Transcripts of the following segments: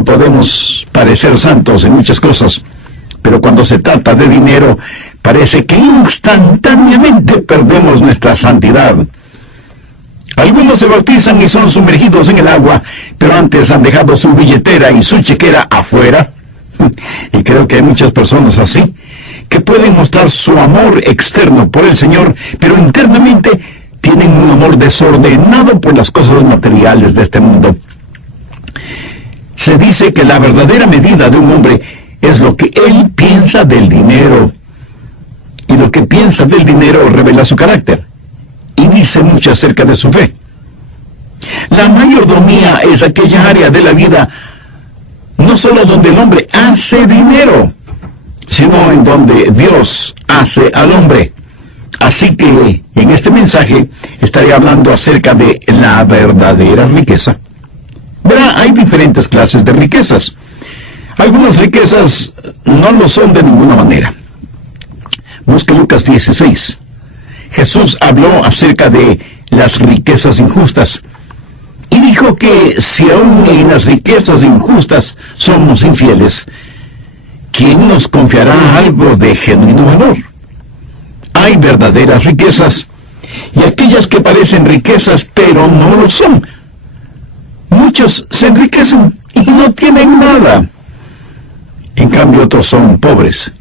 bueno, podemos parecer santos en muchas cosas, pero cuando se trata de dinero, parece que instantáneamente perdemos nuestra santidad. Algunos se bautizan y son sumergidos en el agua, pero antes han dejado su billetera y su chequera afuera. Y creo que hay muchas personas así, que pueden mostrar su amor externo por el Señor, pero internamente tienen un amor desordenado por las cosas materiales de este mundo. Se dice que la verdadera medida de un hombre es lo que él piensa del dinero. Y lo que piensa del dinero revela su carácter. Y dice mucho acerca de su fe. La mayordomía es aquella área de la vida, no solo donde el hombre hace dinero, sino en donde Dios hace al hombre. Así que en este mensaje estaré hablando acerca de la verdadera riqueza. Verá, hay diferentes clases de riquezas. Algunas riquezas no lo son de ninguna manera. Busque Lucas 16. Jesús habló acerca de las riquezas injustas y dijo que si aún en las riquezas injustas somos infieles, ¿quién nos confiará algo de genuino valor? Hay verdaderas riquezas y aquellas que parecen riquezas pero no lo son. Muchos se enriquecen y no tienen nada. En cambio otros son pobres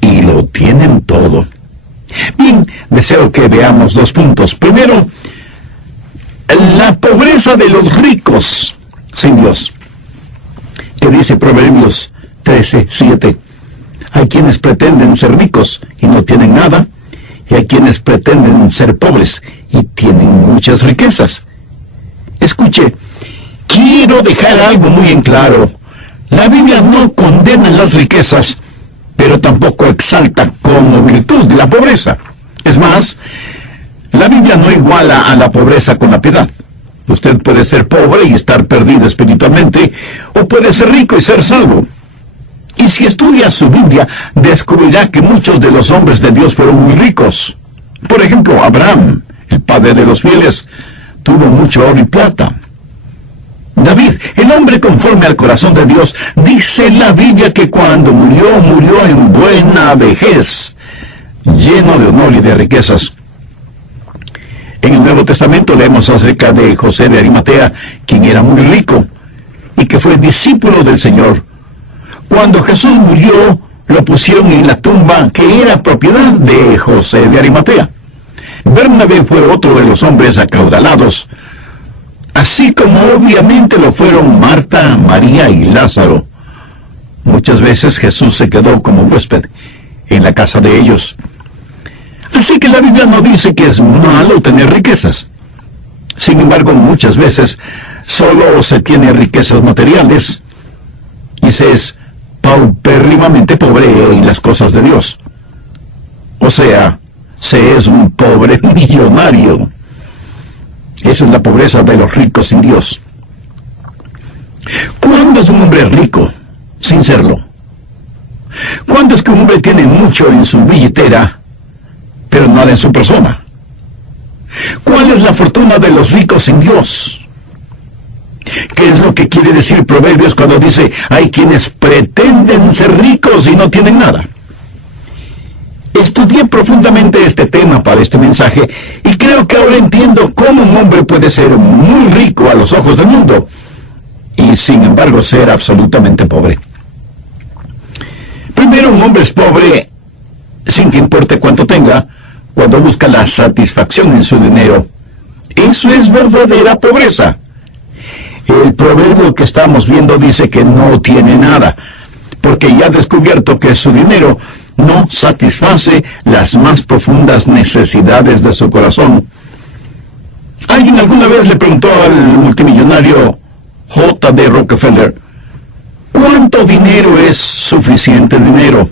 y lo tienen todo. Bien, deseo que veamos 2 puntos. Primero, la pobreza de los ricos sin Dios. ¿Qué dice Proverbios 13:7? Hay quienes pretenden ser ricos y no tienen nada, y hay quienes pretenden ser pobres y tienen muchas riquezas. Escuche, quiero dejar algo muy en claro. La Biblia no condena las riquezas, pero tampoco exalta como virtud la pobreza. Es más, la Biblia no iguala a la pobreza con la piedad. Usted puede ser pobre y estar perdido espiritualmente, o puede ser rico y ser salvo. Y si estudia su Biblia, descubrirá que muchos de los hombres de Dios fueron muy ricos. Por ejemplo, Abraham, el padre de los fieles, tuvo mucho oro y plata. David, el hombre conforme al corazón de Dios, dice la Biblia que cuando murió, murió en buena vejez, lleno de honor y de riquezas. En el Nuevo Testamento leemos acerca de José de Arimatea, quien era muy rico y que fue discípulo del Señor. Cuando Jesús murió, lo pusieron en la tumba que era propiedad de José de Arimatea. Bernabé fue otro de los hombres acaudalados, así como obviamente lo fueron Marta, María y Lázaro. Muchas veces Jesús se quedó como huésped en la casa de ellos. Así que la Biblia no dice que es malo tener riquezas. Sin embargo, muchas veces solo se tiene riquezas materiales y se es paupérrimamente pobre en las cosas de Dios. O sea, se es un pobre millonario. Esa es la pobreza de los ricos sin Dios. ¿Cuándo es un hombre rico sin serlo? ¿Cuándo es que un hombre tiene mucho en su billetera, pero nada en su persona? ¿Cuál es la fortuna de los ricos sin Dios? ¿Qué es lo que quiere decir Proverbios cuando dice, hay quienes pretenden ser ricos y no tienen nada? Estudié profundamente este tema para este mensaje y creo que ahora entiendo cómo un hombre puede ser muy rico a los ojos del mundo y sin embargo ser absolutamente pobre. Primero, un hombre es pobre sin que importe cuánto tenga, cuando busca la satisfacción en su dinero. Eso es verdadera pobreza. El proverbio que estamos viendo dice que no tiene nada, porque ya ha descubierto que su dinero no satisface las más profundas necesidades de su corazón. Alguien alguna vez le preguntó al multimillonario J.D. Rockefeller, ¿cuánto dinero es suficiente dinero?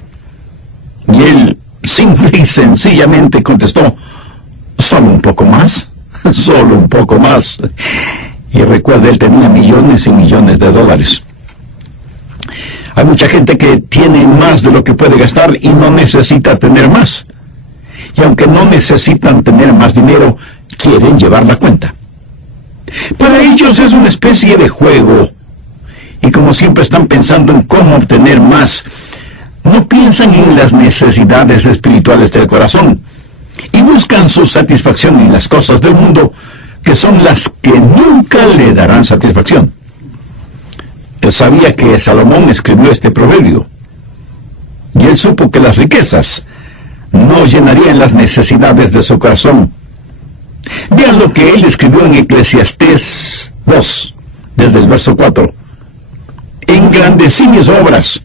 Y él simple y sencillamente contestó, solo un poco más, solo un poco más. Y recuerda, él tenía millones y millones de dólares. Hay mucha gente que tiene más de lo que puede gastar y no necesita tener más. Y aunque no necesitan tener más dinero, quieren llevar la cuenta. Para ellos es una especie de juego. Y y como siempre están pensando en cómo obtener más, no piensan en las necesidades espirituales del corazón y buscan su satisfacción en las cosas del mundo, que son las que nunca le darán satisfacción. Él sabía que Salomón escribió este proverbio, y él supo que las riquezas no llenarían las necesidades de su corazón. Vean lo que él escribió en Eclesiastés 2, desde el verso 4. Engrandecí mis obras,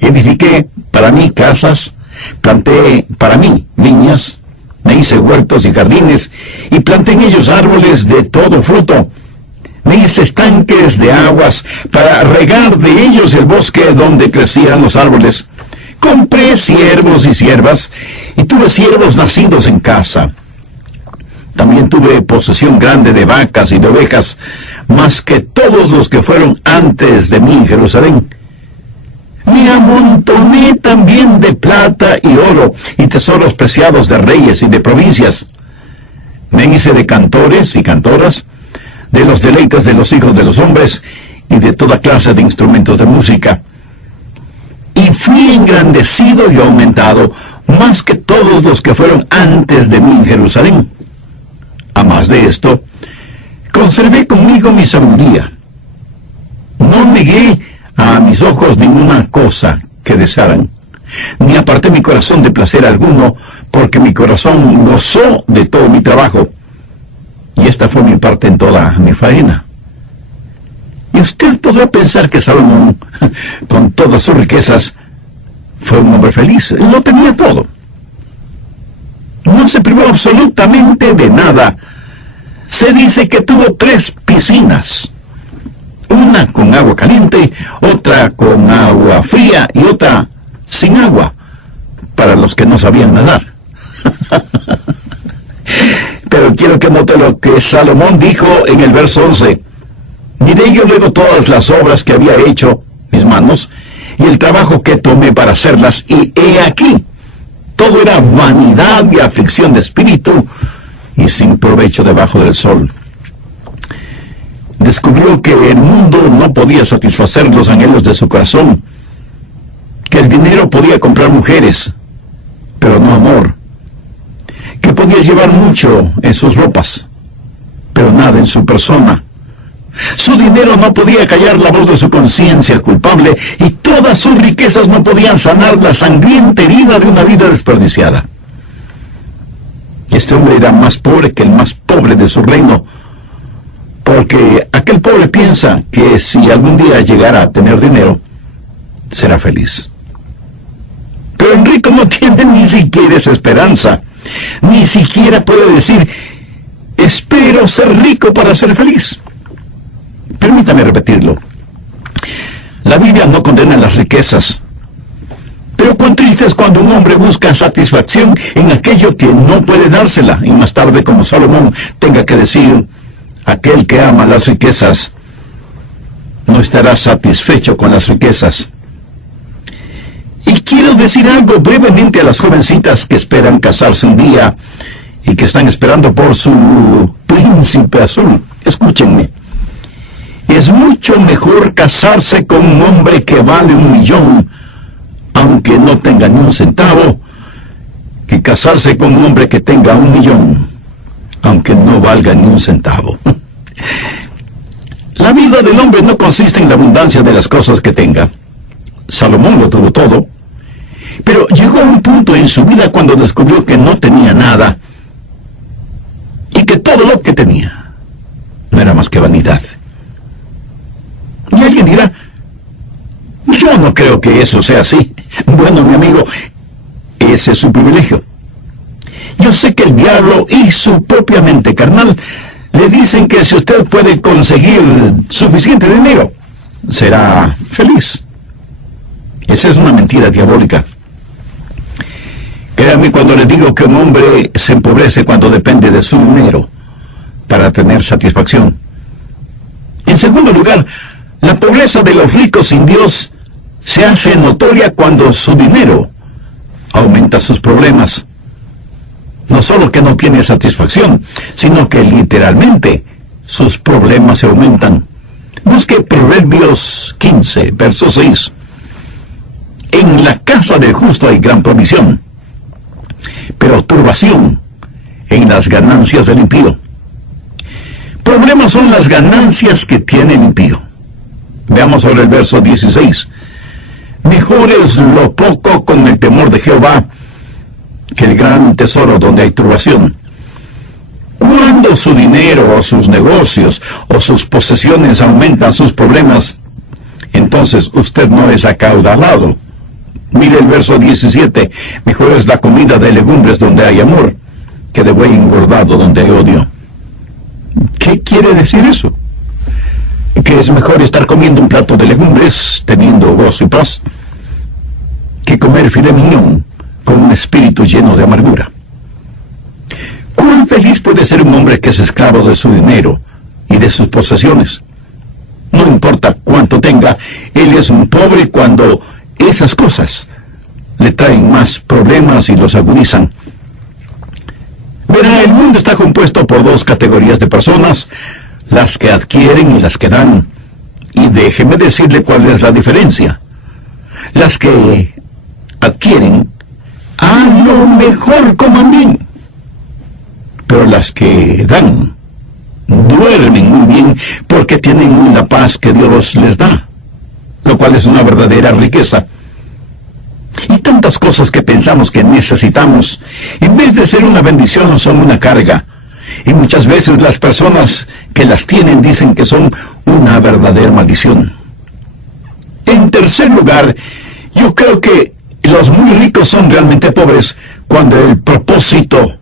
edifiqué para mí casas, planté para mí viñas, me hice huertos y jardines, y planté en ellos árboles de todo fruto. Me hice estanques de aguas para regar de ellos el bosque donde crecían los árboles. Compré siervos y siervas, y tuve siervos nacidos en casa. También tuve posesión grande de vacas y de ovejas, más que todos los que fueron antes de mí en Jerusalén. Me amontoné también de plata y oro, y tesoros preciados de reyes y de provincias. Me hice de cantores y cantoras, de los deleites de los hijos de los hombres, y de toda clase de instrumentos de música. Y fui engrandecido y aumentado, más que todos los que fueron antes de mí en Jerusalén. A más de esto, conservé conmigo mi sabiduría. No negué a mis ojos ninguna cosa que desearan, ni aparté mi corazón de placer alguno, porque mi corazón gozó de todo mi trabajo, y esta fue mi parte en toda mi faena. Y usted podrá pensar que Salomón, con todas sus riquezas, fue un hombre feliz. Lo tenía todo. No se privó absolutamente de nada. Se dice que tuvo 3 piscinas. Una con agua caliente, otra con agua fría y otra sin agua, para los que no sabían nadar. Pero quiero que note lo que Salomón dijo en el verso 11. Miré yo luego todas las obras que había hecho mis manos, y el trabajo que tomé para hacerlas, y he aquí, todo era vanidad y aflicción de espíritu, y sin provecho debajo del sol. Descubrió que el mundo no podía satisfacer los anhelos de su corazón, que el dinero podía comprar mujeres, pero no amor, que podía llevar mucho en sus ropas, pero nada en su persona. Su dinero no podía callar la voz de su conciencia culpable, y todas sus riquezas no podían sanar la sangrienta herida de una vida desperdiciada. Este hombre era más pobre que el más pobre de su reino, porque aquel pobre piensa que si algún día llegara a tener dinero, será feliz. Pero el rico no tiene ni siquiera esa esperanza, ni siquiera puede decir, espero ser rico para ser feliz. Permítame repetirlo. La Biblia no condena las riquezas, pero cuán triste es cuando un hombre busca satisfacción en aquello que no puede dársela, y más tarde, como Salomón, tenga que decir, aquel que ama las riquezas no estará satisfecho con las riquezas. Y quiero decir algo brevemente a las jovencitas que esperan casarse un día y que están esperando por su príncipe azul. Escúchenme. Es mucho mejor casarse con un hombre que vale 1 millón, aunque no tenga ni un centavo, que casarse con un hombre que tenga 1 millón, aunque no valga ni un centavo. La vida del hombre no consiste en la abundancia de las cosas que tenga. Salomón lo tuvo todo, pero llegó a un punto en su vida cuando descubrió que no tenía nada, y que todo lo que tenía no era más que vanidad. Y alguien dirá, yo no creo que eso sea así. Bueno, mi amigo, ese es su privilegio. Yo sé que el diablo y su propia mente carnal le dicen que si usted puede conseguir suficiente dinero, será feliz. Esa es una mentira diabólica. Créanme cuando les digo que un hombre se empobrece cuando depende de su dinero para tener satisfacción. En segundo lugar, la pobreza de los ricos sin Dios se hace notoria cuando su dinero aumenta sus problemas. No solo que no tiene satisfacción, sino que literalmente sus problemas se aumentan. Busque Proverbios 15, verso 6. En la casa del justo hay gran provisión, pero turbación en las ganancias del impío. Problemas son las ganancias que tiene el impío. Veamos ahora el verso 16. Mejor es lo poco con el temor de Jehová que el gran tesoro donde hay turbación. Cuando su dinero o sus negocios o sus posesiones aumentan sus problemas, entonces usted no es acaudalado. Mire el verso 17. Mejor es la comida de legumbres donde hay amor que de buey engordado donde hay odio. ¿Qué quiere decir eso? Que es mejor estar comiendo un plato de legumbres, teniendo gozo y paz, que comer filet mignon con un espíritu lleno de amargura. ¿Cuán feliz puede ser un hombre que es esclavo de su dinero y de sus posesiones? No importa cuánto tenga, él es un pobre cuando esas cosas le traen más problemas y los agudizan. Verá, el mundo está compuesto por dos categorías de personas, las que adquieren y las que dan. Y déjeme decirle cuál es la diferencia. Las que adquieren, a lo mejor coman bien, pero las que dan, duermen muy bien porque tienen la paz que Dios les da, lo cual es una verdadera riqueza. Y tantas cosas que pensamos que necesitamos, en vez de ser una bendición, son una carga. Y muchas veces las personas que las tienen dicen que son una verdadera maldición. En tercer lugar, yo creo que los muy ricos son realmente pobres cuando el propósito,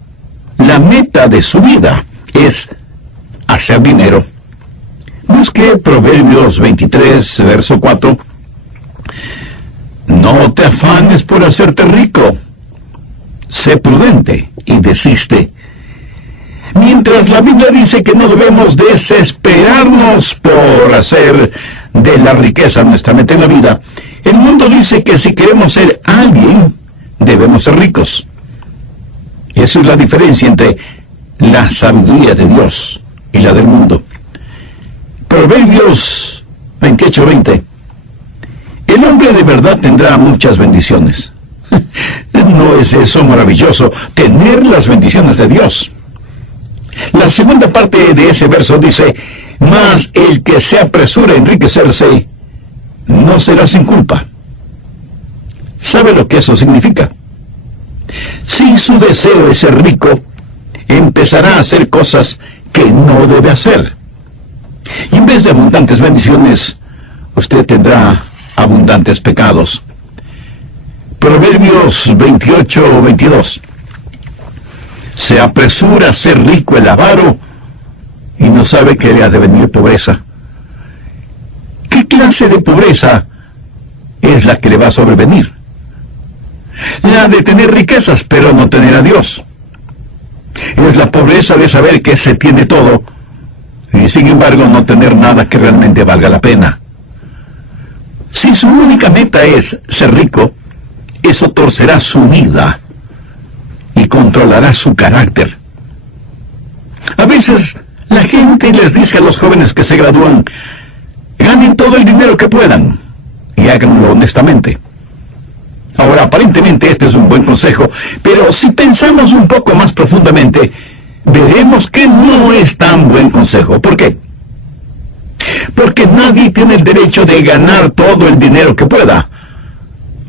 la meta de su vida es hacer dinero. Busque Proverbios 23, verso 4. No te afanes por hacerte rico. Sé prudente y desiste. Mientras la Biblia dice que no debemos desesperarnos por hacer de la riqueza nuestra meta en la vida, el mundo dice que si queremos ser alguien, debemos ser ricos. Esa es la diferencia entre la sabiduría de Dios y la del mundo. Proverbios 28:20. El hombre de verdad tendrá muchas bendiciones. ¿No es eso maravilloso, tener las bendiciones de Dios? La segunda parte de ese verso dice, mas el que se apresura a enriquecerse, no será sin culpa. ¿Sabe lo que eso significa? Si su deseo es ser rico, empezará a hacer cosas que no debe hacer. Y en vez de abundantes bendiciones, usted tendrá abundantes pecados. Proverbios 28:22. Se apresura a ser rico el avaro y no sabe que le ha de venir pobreza. ¿Qué clase de pobreza es la que le va a sobrevenir? La de tener riquezas pero no tener a Dios. Es la pobreza de saber que se tiene todo y sin embargo no tener nada que realmente valga la pena. Si su única meta es ser rico, eso torcerá su vida y controlará su carácter. A veces la gente les dice a los jóvenes que se gradúan, ganen todo el dinero que puedan y háganlo honestamente. Ahora, aparentemente este es un buen consejo, pero si pensamos un poco más profundamente, veremos que no es tan buen consejo. ¿Por qué? Porque nadie tiene el derecho de ganar todo el dinero que pueda,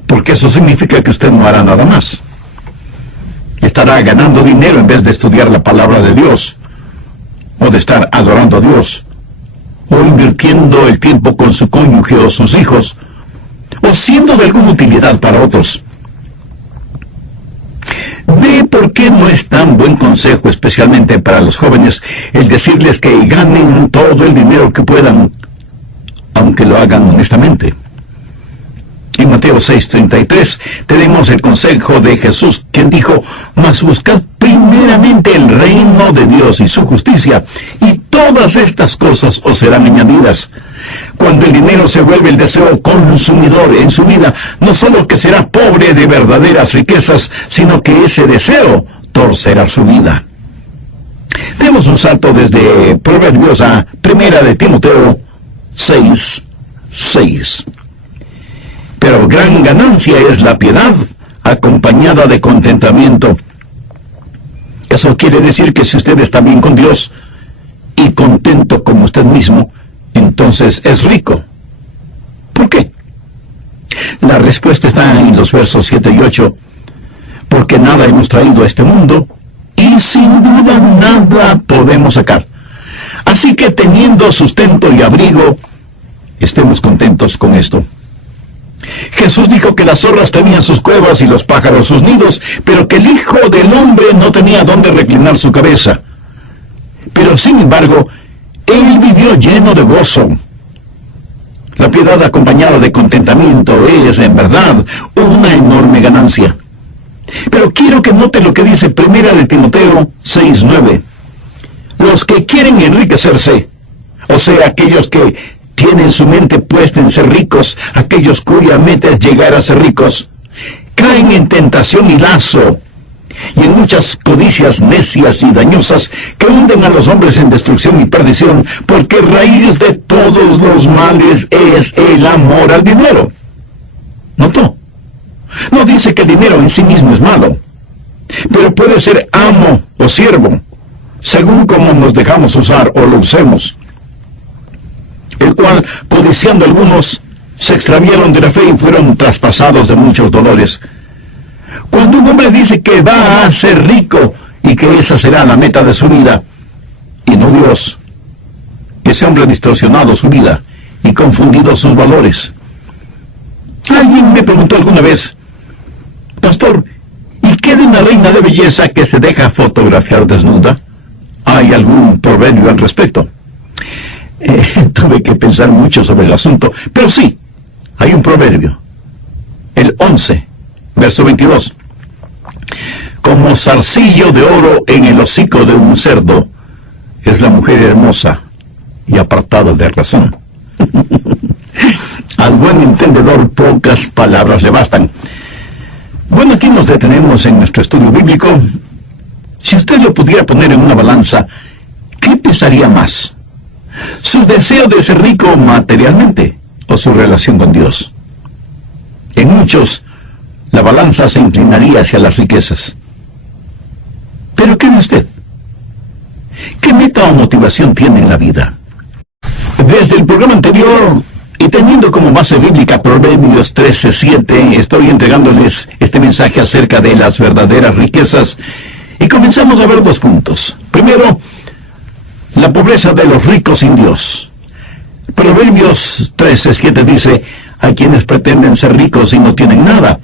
porque eso significa que usted no hará nada más. Estará ganando dinero en vez de estudiar la palabra de Dios, o de estar adorando a Dios, o invirtiendo el tiempo con su cónyuge o sus hijos, o siendo de alguna utilidad para otros. ¿Ve por qué no es tan buen consejo, especialmente para los jóvenes, el decirles que ganen todo el dinero que puedan, aunque lo hagan honestamente? En Mateo 6:33 tenemos el consejo de Jesús, quien dijo, mas buscad primeramente el reino de Dios y su justicia, y todas estas cosas os serán añadidas. Cuando el dinero se vuelve el deseo consumidor en su vida, no solo que será pobre de verdaderas riquezas, sino que ese deseo torcerá su vida. Demos un salto desde Proverbios a Primera de Timoteo 6:6. Pero gran ganancia es la piedad acompañada de contentamiento. Eso quiere decir que si usted está bien con Dios y contento como usted mismo, entonces es rico. ¿Por qué? La respuesta está en los versos 7 y 8. Porque nada hemos traído a este mundo y sin duda nada podemos sacar. Así que teniendo sustento y abrigo, estemos contentos con esto. Jesús dijo que las zorras tenían sus cuevas y los pájaros sus nidos, pero que el Hijo del Hombre no tenía dónde reclinar su cabeza. Pero sin embargo, Él vivió lleno de gozo. La piedad acompañada de contentamiento es, en verdad, una enorme ganancia. Pero quiero que note lo que dice 1 de Timoteo 6:9. Los que quieren enriquecerse, o sea, aquellos que tienen su mente puesta en ser ricos, aquellos cuya meta es llegar a ser ricos, caen en tentación y lazo, y en muchas codicias necias y dañosas que hunden a los hombres en destrucción y perdición, porque raíz de todos los males es el amor al dinero. ¿Notó? No dice que el dinero en sí mismo es malo, pero puede ser amo o siervo, según como nos dejamos usar o lo usemos. El cual, codiciando algunos, se extraviaron de la fe y fueron traspasados de muchos dolores. Cuando un hombre dice que va a ser rico y que esa será la meta de su vida, y no Dios, ese hombre ha distorsionado su vida y confundido sus valores. Alguien me preguntó alguna vez: Pastor, ¿y qué de una reina de belleza que se deja fotografiar desnuda? ¿Hay algún proverbio al respecto? Tuve que pensar mucho sobre el asunto, pero sí, hay un proverbio. El 11, verso 22. Como zarcillo de oro en el hocico de un cerdo es la mujer hermosa y apartada de razón. Al buen entendedor pocas palabras le bastan. Bueno, aquí nos detenemos en nuestro estudio bíblico. Si usted lo pudiera poner en una balanza, ¿qué pesaría más? ¿Su deseo de ser rico materialmente o su relación con Dios? En muchos, la balanza se inclinaría hacia las riquezas. ¿Pero qué ve usted? ¿Qué meta o motivación tiene en la vida? Desde el programa anterior, y teniendo como base bíblica Proverbios 13:7, estoy entregándoles este mensaje acerca de las verdaderas riquezas, y comenzamos a ver 2 puntos. Primero, la pobreza de los ricos sin Dios. Proverbios 13:7 dice: hay quienes pretenden ser ricos y no tienen nada,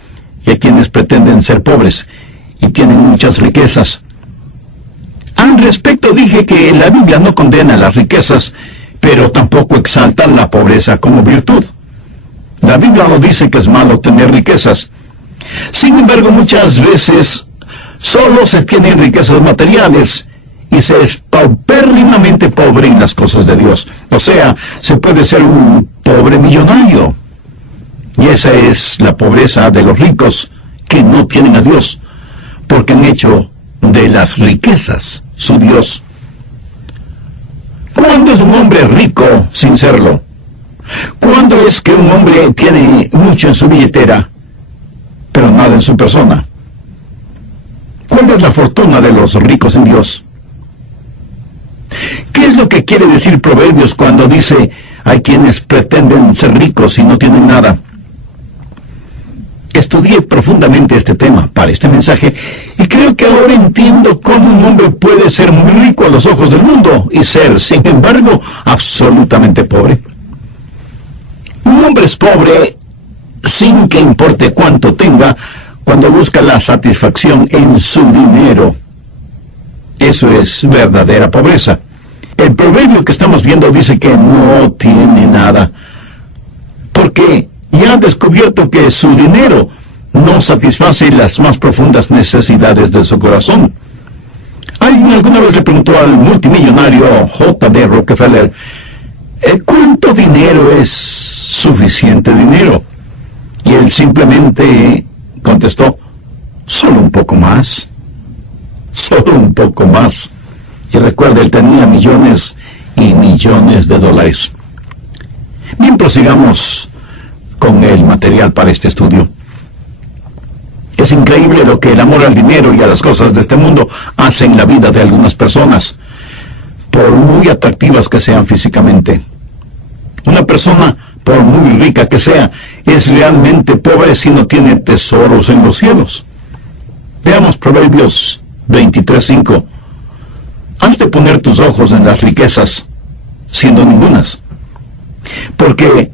y hay quienes pretenden ser pobres y tienen muchas riquezas. Al respecto dije que la Biblia no condena las riquezas, pero tampoco exalta la pobreza como virtud. La Biblia no dice que es malo tener riquezas. Sin embargo, muchas veces solo se tienen riquezas materiales y se es paupérrimamente pobre en las cosas de Dios. O sea, se puede ser un pobre millonario. Y esa es la pobreza de los ricos que no tienen a Dios, porque han hecho de las riquezas su Dios. ¿Cuándo es un hombre rico sin serlo? ¿Cuándo es que un hombre tiene mucho en su billetera, pero nada en su persona? ¿Cuál es la fortuna de los ricos en Dios? ¿Qué es lo que quiere decir Proverbios cuando dice: hay quienes pretenden ser ricos y no tienen nada? Estudié profundamente este tema para este mensaje y creo que ahora entiendo cómo un hombre puede ser muy rico a los ojos del mundo y ser, sin embargo, absolutamente pobre. Un hombre es pobre sin que importe cuánto tenga, cuando busca la satisfacción en su dinero. Eso es verdadera pobreza. El proverbio que estamos viendo dice que no tiene nada, porque ya ha descubierto que su dinero no satisface las más profundas necesidades de su corazón. Alguien alguna vez le preguntó al multimillonario J.D. Rockefeller: ¿cuánto dinero es suficiente dinero? Y él simplemente contestó: solo un poco más. Solo un poco más. Y recuerda, él tenía millones y millones de dólares. Bien, prosigamos con el material para este estudio. Es increíble lo que el amor al dinero y a las cosas de este mundo hace en la vida de algunas personas, por muy atractivas que sean físicamente. Una persona, por muy rica que sea, es realmente pobre si no tiene tesoros en los cielos. Veamos Proverbios 23:5. Has de poner tus ojos en las riquezas, siendo ningunas, porque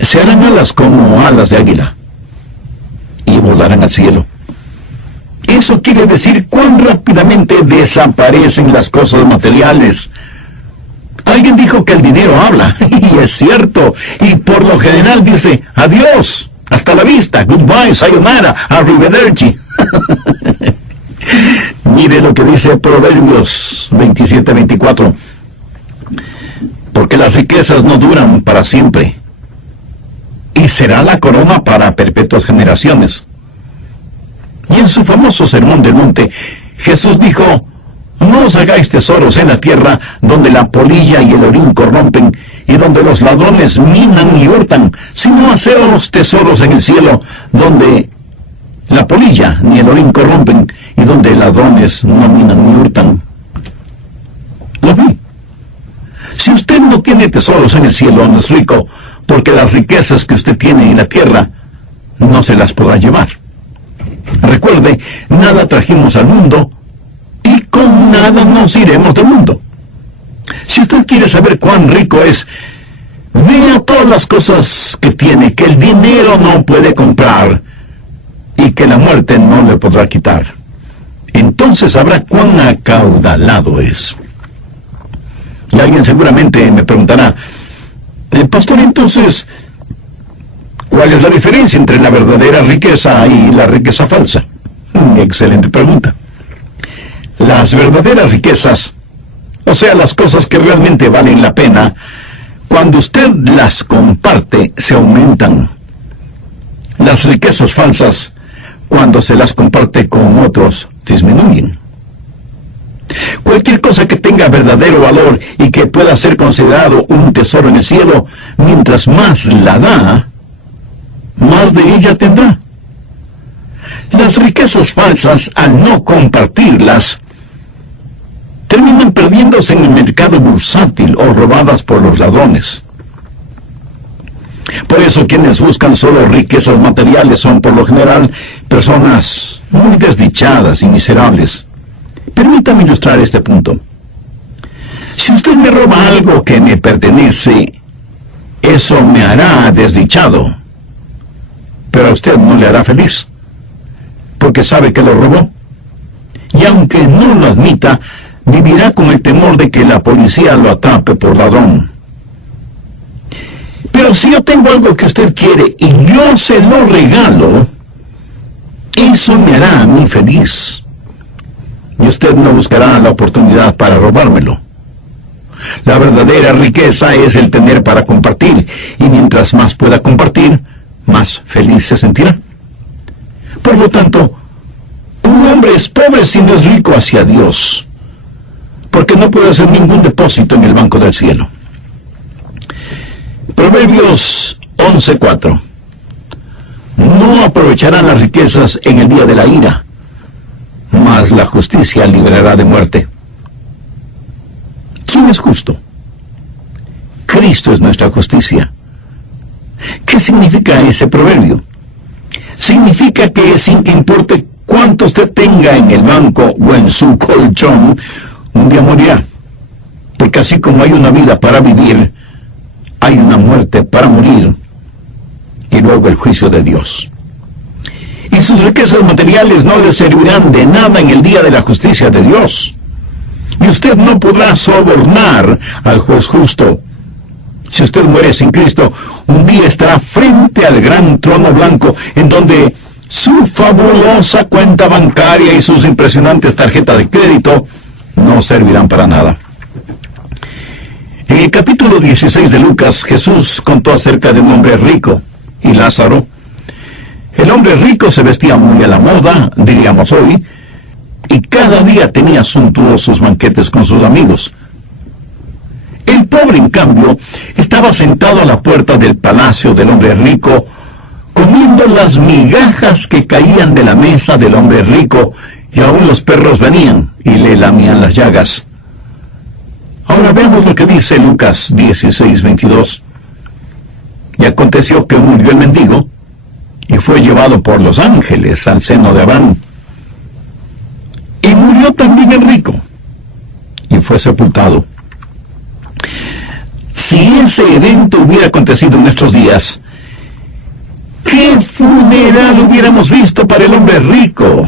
se harán alas como alas de águila, y volarán al cielo. Eso quiere decir cuán rápidamente desaparecen las cosas materiales. Alguien dijo que el dinero habla, y es cierto, y por lo general dice, adiós, hasta la vista, goodbye, sayonara, arrivederci. Mire lo que dice Proverbios 27:24. Porque las riquezas no duran para siempre, y será la corona para perpetuas generaciones. Y en su famoso Sermón del Monte, Jesús dijo, no os hagáis tesoros en la tierra, donde la polilla y el orín corrompen, y donde los ladrones minan y hurtan, sino haceos tesoros en el cielo, donde la polilla ni el orín corrompen, y donde ladrones no minan ni hurtan. ¿Lo vi? Si usted no tiene tesoros en el cielo, no es rico, porque las riquezas que usted tiene en la tierra no se las podrá llevar. Recuerde, nada trajimos al mundo, y con nada nos iremos del mundo. Si usted quiere saber cuán rico es, vea todas las cosas que tiene, que el dinero no puede comprar, y que la muerte no le podrá quitar. Entonces sabrá cuán acaudalado es. Y alguien seguramente me preguntará, pastor, entonces, ¿cuál es la diferencia entre la verdadera riqueza y la riqueza falsa? Excelente pregunta. Las verdaderas riquezas, o sea, las cosas que realmente valen la pena, cuando usted las comparte, se aumentan. Las riquezas falsas, cuando se las comparte con otros, disminuyen. Cualquier cosa que tenga verdadero valor y que pueda ser considerado un tesoro en el cielo, mientras más la da, más de ella tendrá. Las riquezas falsas, al no compartirlas, terminan perdiéndose en el mercado bursátil o robadas por los ladrones. Por eso quienes buscan solo riquezas materiales son por lo general personas muy desdichadas y miserables. Permítame ilustrar este punto. Si usted me roba algo que me pertenece, eso me hará desdichado, pero a usted no le hará feliz, porque sabe que lo robó. Y aunque no lo admita, vivirá con el temor de que la policía lo atrape por ladrón. Pero si yo tengo algo que usted quiere y yo se lo regalo, eso me hará a mí feliz. Y usted no buscará la oportunidad para robármelo. La verdadera riqueza es el tener para compartir, y mientras más pueda compartir, más feliz se sentirá. Por lo tanto, un hombre es pobre si no es rico hacia Dios, porque no puede hacer ningún depósito en el banco del cielo. Proverbios 11:4. No aprovecharán las riquezas en el día de la ira, mas la justicia librará de muerte. ¿Quién es justo? Cristo es nuestra justicia. ¿Qué significa ese proverbio? Significa que sin que importe cuánto usted tenga en el banco o en su colchón, un día morirá. Porque así como hay una vida para vivir, hay una muerte para morir, y luego el juicio de Dios. Y sus riquezas materiales no le servirán de nada en el día de la justicia de Dios. Y usted no podrá sobornar al juez justo. Si usted muere sin Cristo, un día estará frente al gran trono blanco, en donde su fabulosa cuenta bancaria y sus impresionantes tarjetas de crédito no servirán para nada. En el capítulo 16 de Lucas, Jesús contó acerca de un hombre rico y Lázaro. El hombre rico se vestía muy a la moda, diríamos hoy, y cada día tenía suntuosos banquetes con sus amigos. El pobre, en cambio, estaba sentado a la puerta del palacio del hombre rico, comiendo las migajas que caían de la mesa del hombre rico, y aún los perros venían y le lamían las llagas. Ahora veamos lo que dice Lucas 16:22. Y aconteció que murió el mendigo, y fue llevado por los ángeles al seno de Abraham. Y murió también el rico, y fue sepultado. Si ese evento hubiera acontecido en nuestros días, ¿qué funeral hubiéramos visto para el hombre rico?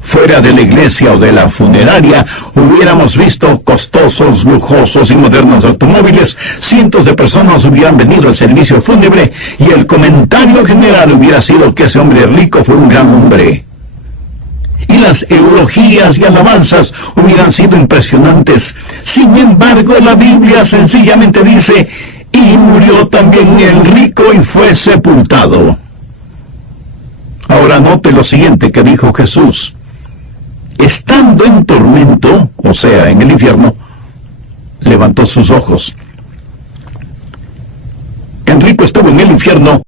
Fuera de la iglesia o de la funeraria, hubiéramos visto costosos, lujosos y modernos automóviles, cientos de personas hubieran venido al servicio fúnebre, y el comentario general hubiera sido que ese hombre rico fue un gran hombre. Y las eulogías y alabanzas hubieran sido impresionantes. Sin embargo, la Biblia sencillamente dice: y murió también el rico y fue sepultado. Ahora note lo siguiente que dijo Jesús. Estando en tormento, o sea, en el infierno, levantó sus ojos. El rico estuvo en el infierno.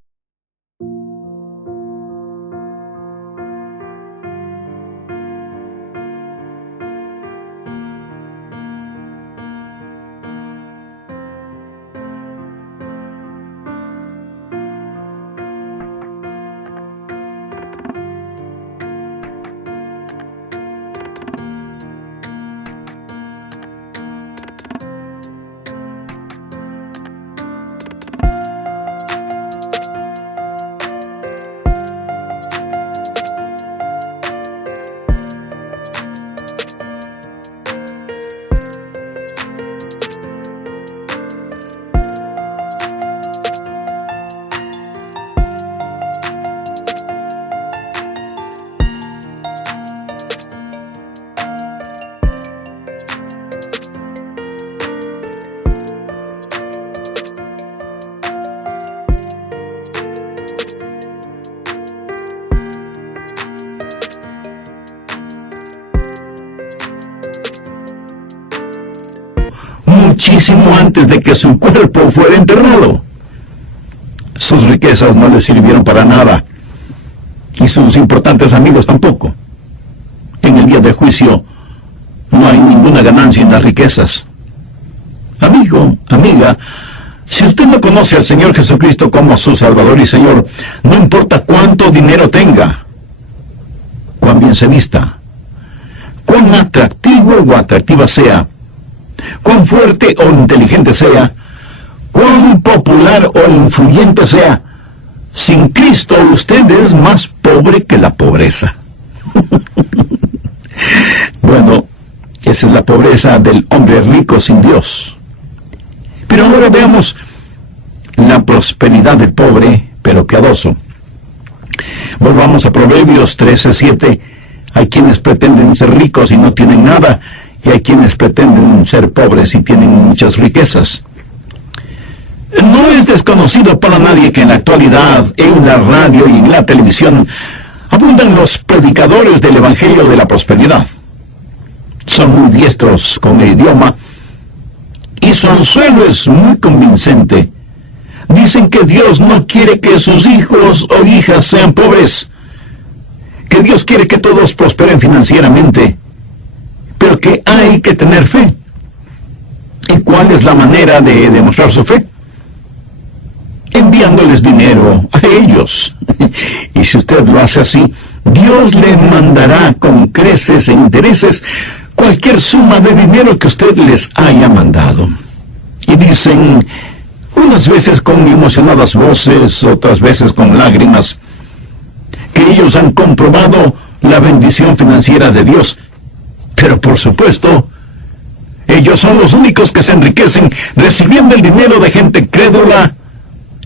Muchísimo antes de que su cuerpo fuera enterrado. Sus riquezas no le sirvieron para nada, y sus importantes amigos tampoco. En el día del juicio no hay ninguna ganancia en las riquezas. Amigo, amiga, si usted no conoce al Señor Jesucristo como su Salvador y Señor, no importa cuánto dinero tenga, cuán bien se vista, cuán atractivo o atractiva sea, cuán fuerte o inteligente sea, cuán popular o influyente sea, sin Cristo usted es más pobre que la pobreza. Bueno, esa es la pobreza del hombre rico sin Dios. Pero ahora veamos la prosperidad del pobre, pero piadoso. Volvamos a Proverbios 13:7. Hay quienes pretenden ser ricos y no tienen nada, y hay quienes pretenden ser pobres y tienen muchas riquezas. No es desconocido para nadie que en la actualidad, en la radio y en la televisión, abundan los predicadores del Evangelio de la prosperidad. Son muy diestros con el idioma, y su anzuelo es muy convincente. Dicen que Dios no quiere que sus hijos o hijas sean pobres, que Dios quiere que todos prosperen financieramente, pero que hay que tener fe. ¿Y cuál es la manera de demostrar su fe? Enviándoles dinero a ellos. Y si usted lo hace así, Dios le mandará con creces e intereses cualquier suma de dinero que usted les haya mandado. Y dicen, unas veces con emocionadas voces, otras veces con lágrimas, que ellos han comprobado la bendición financiera de Dios. Pero por supuesto, ellos son los únicos que se enriquecen recibiendo el dinero de gente crédula,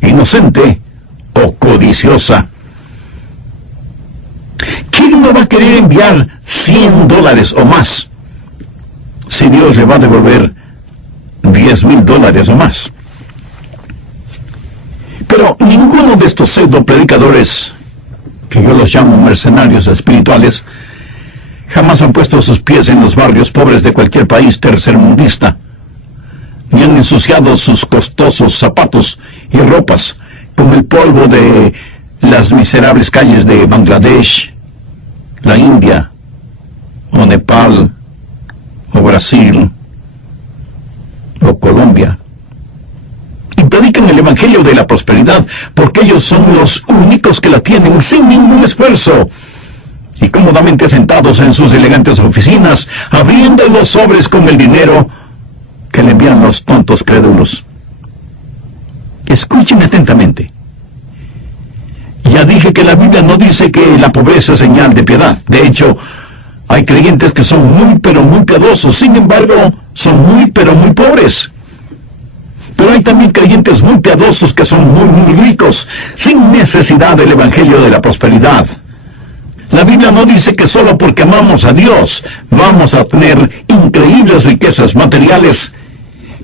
inocente o codiciosa. ¿Quién no va a querer enviar $100 o más si Dios le va a devolver $10,000 o más? Pero ninguno de estos pseudo predicadores, que yo los llamo mercenarios espirituales, jamás han puesto sus pies en los barrios pobres de cualquier país tercermundista. y han ensuciado sus costosos zapatos y ropas con el polvo de las miserables calles de Bangladesh, la India, o Nepal, o Brasil, o Colombia. Y predican el Evangelio de la prosperidad, porque ellos son los únicos que la tienen sin ningún esfuerzo, y cómodamente sentados en sus elegantes oficinas, abriendo los sobres con el dinero que le envían los tontos crédulos. Escúcheme atentamente. Ya dije que la Biblia no dice que la pobreza es señal de piedad. De hecho, hay creyentes que son muy pero muy piadosos, sin embargo, son muy pero muy pobres. Pero hay también creyentes muy piadosos que son muy muy ricos, sin necesidad del Evangelio de la prosperidad. La Biblia no dice que solo porque amamos a Dios vamos a tener increíbles riquezas materiales,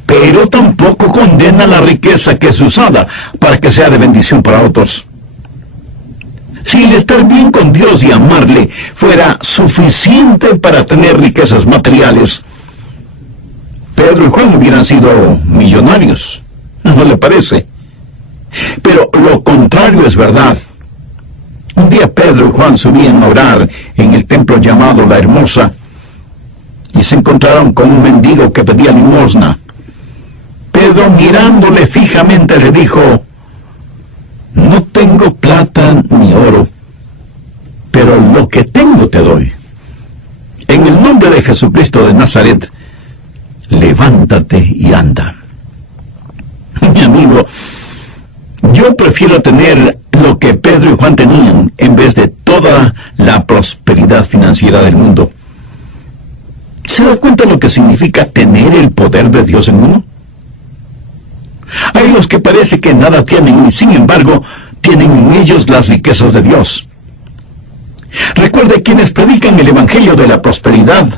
pero tampoco condena la riqueza que es usada para que sea de bendición para otros. Si el estar bien con Dios y amarle fuera suficiente para tener riquezas materiales, Pedro y Juan hubieran sido millonarios, ¿no le parece? Pero lo contrario es verdad. Un día Pedro y Juan subían a orar en el templo llamado La Hermosa y se encontraron con un mendigo que pedía limosna. Pedro, mirándole fijamente, le dijo: no tengo plata ni oro, pero lo que tengo te doy. En el nombre de Jesucristo de Nazaret, levántate y anda. Mi amigo, yo prefiero tener lo que Pedro y Juan tenían en vez de toda la prosperidad financiera del mundo. ¿Se da cuenta lo que significa tener el poder de Dios en uno? Hay los que parece que nada tienen y sin embargo tienen en ellos las riquezas de Dios. Recuerde, quienes predican el Evangelio de la prosperidad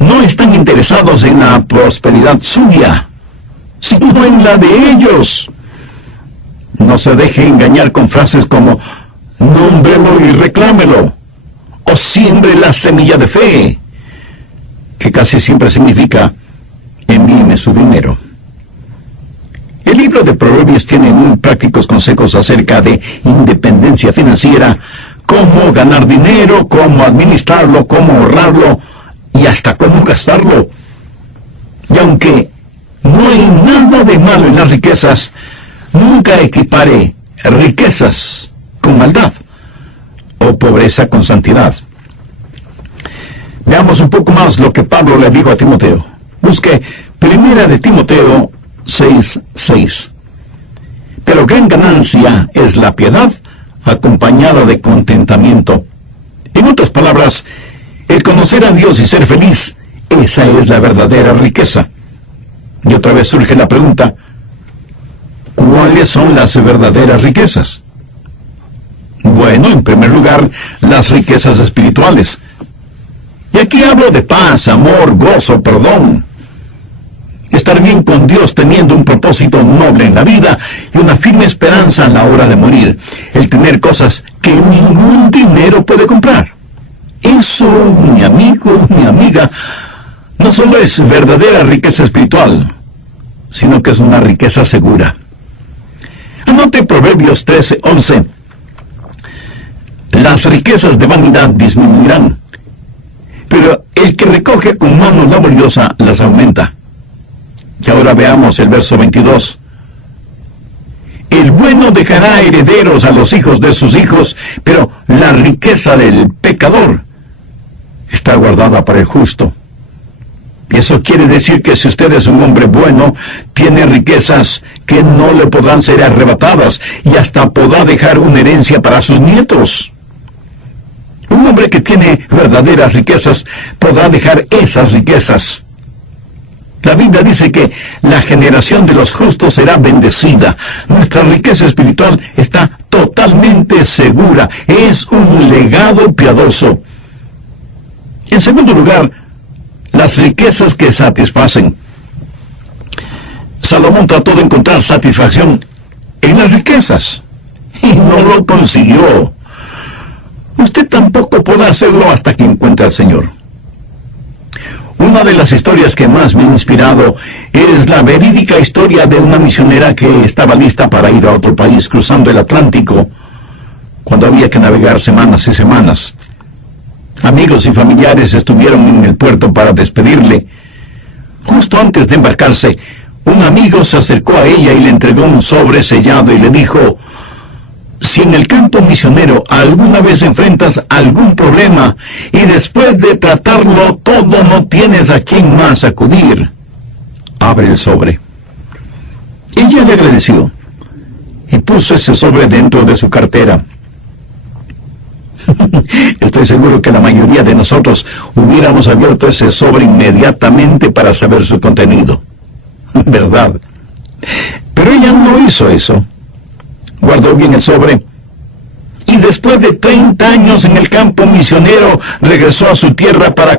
no están interesados en la prosperidad suya, sino en la de ellos. No se deje engañar con frases como nómbrelo y reclámelo, o siembre la semilla de fe, que casi siempre significa envíeme su dinero. El libro de Proverbios tiene muy prácticos consejos acerca de independencia financiera, cómo ganar dinero, cómo administrarlo, cómo ahorrarlo y hasta cómo gastarlo. Y aunque no hay nada de malo en las riquezas, nunca equipare riquezas con maldad o pobreza con santidad. Veamos un poco más lo que Pablo le dijo a Timoteo. Busque 1 de Timoteo 6:6. Pero gran ganancia es la piedad acompañada de contentamiento. En otras palabras, el conocer a Dios y ser feliz, esa es la verdadera riqueza. Y otra vez surge la pregunta: ¿cuáles son las verdaderas riquezas? Bueno, en primer lugar, las riquezas espirituales. Y aquí hablo de paz, amor, gozo, perdón. Estar bien con Dios teniendo un propósito noble en la vida y una firme esperanza a la hora de morir. El tener cosas que ningún dinero puede comprar. Eso, mi amigo, mi amiga, no solo es verdadera riqueza espiritual, sino que es una riqueza segura. Anote Proverbios 13:11. Las riquezas de vanidad disminuirán, pero el que recoge con mano laboriosa las aumenta. Y ahora veamos el verso 22. El bueno dejará herederos a los hijos de sus hijos, pero la riqueza del pecador está guardada para el justo. Eso quiere decir que si usted es un hombre bueno, tiene riquezas que no le podrán ser arrebatadas y hasta podrá dejar una herencia para sus nietos. Un hombre que tiene verdaderas riquezas podrá dejar esas riquezas. La Biblia dice que la generación de los justos será bendecida. Nuestra riqueza espiritual está totalmente segura. Es un legado piadoso. En segundo lugar, las riquezas que satisfacen. Salomón trató de encontrar satisfacción en las riquezas y no lo consiguió. Usted tampoco podrá hacerlo hasta que encuentre al Señor. Una de las historias que más me ha inspirado es la verídica historia de una misionera que estaba lista para ir a otro país cruzando el Atlántico, cuando había que navegar semanas y semanas. Amigos y familiares estuvieron en el puerto para despedirle. Justo antes de embarcarse, un amigo se acercó a ella y le entregó un sobre sellado y le dijo: si en el campo misionero alguna vez enfrentas algún problema y después de tratarlo todo no tienes a quién más acudir, abre el sobre. Ella le agradeció y puso ese sobre dentro de su cartera. Estoy seguro que la mayoría de nosotros hubiéramos abierto ese sobre inmediatamente para saber su contenido, ¿verdad? Pero ella no hizo eso. Guardó bien el sobre y después de 30 años en el campo misionero regresó a su tierra para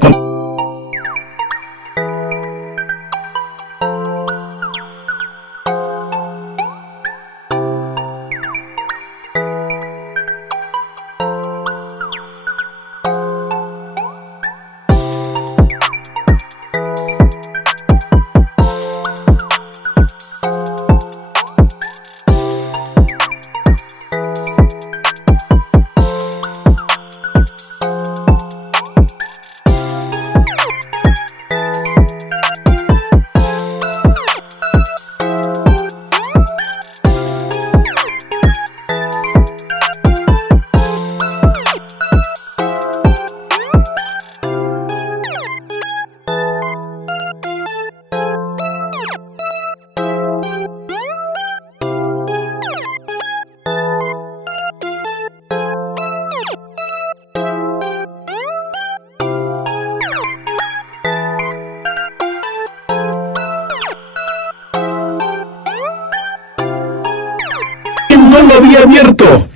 no lo había abierto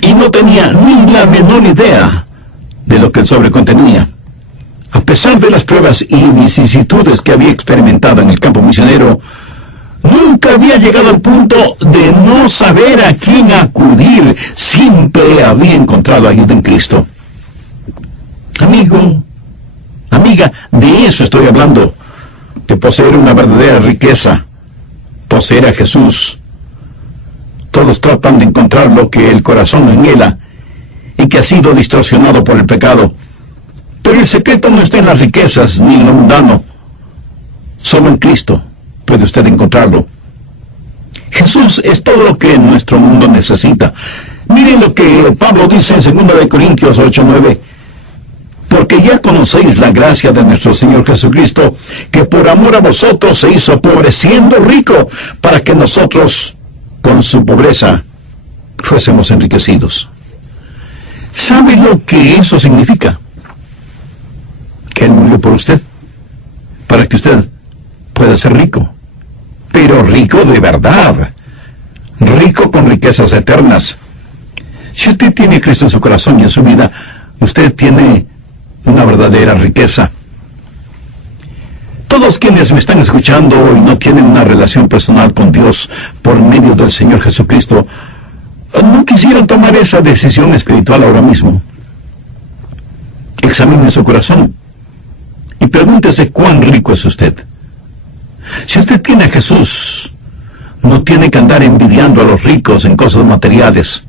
y no tenía ni la menor idea de lo que el sobre contenía. A pesar de las pruebas y vicisitudes que había experimentado en el campo misionero, nunca había llegado al punto de no saber a quién acudir. Siempre había encontrado ayuda en Cristo. Amigo, amiga, de eso estoy hablando, de poseer una verdadera riqueza, poseer a Jesús. Todos tratan de encontrar lo que el corazón anhela y que ha sido distorsionado por el pecado. Pero el secreto no está en las riquezas ni en lo mundano. Solo en Cristo puede usted encontrarlo. Jesús es todo lo que nuestro mundo necesita. Miren lo que Pablo dice en 2 Corintios 8:9. Porque ya conocéis la gracia de nuestro Señor Jesucristo, que por amor a vosotros se hizo pobre, siendo rico, para que nosotros, con su pobreza, fuésemos enriquecidos. ¿Sabe lo que eso significa? Que Él murió por usted, para que usted pueda ser rico, pero rico de verdad, rico con riquezas eternas. Si usted tiene a Cristo en su corazón y en su vida, usted tiene una verdadera riqueza. Todos quienes me están escuchando y no tienen una relación personal con Dios por medio del Señor Jesucristo, no quisieran tomar esa decisión espiritual ahora mismo. Examine su corazón y pregúntese cuán rico es usted. Si usted tiene a Jesús, no tiene que andar envidiando a los ricos en cosas materiales.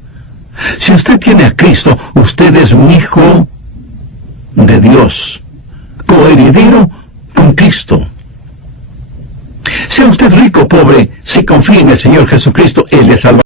Si usted tiene a Cristo, usted es un hijo de Dios, coheredero con Cristo. Sea usted rico o pobre, si confía en el Señor Jesucristo, Él le salva.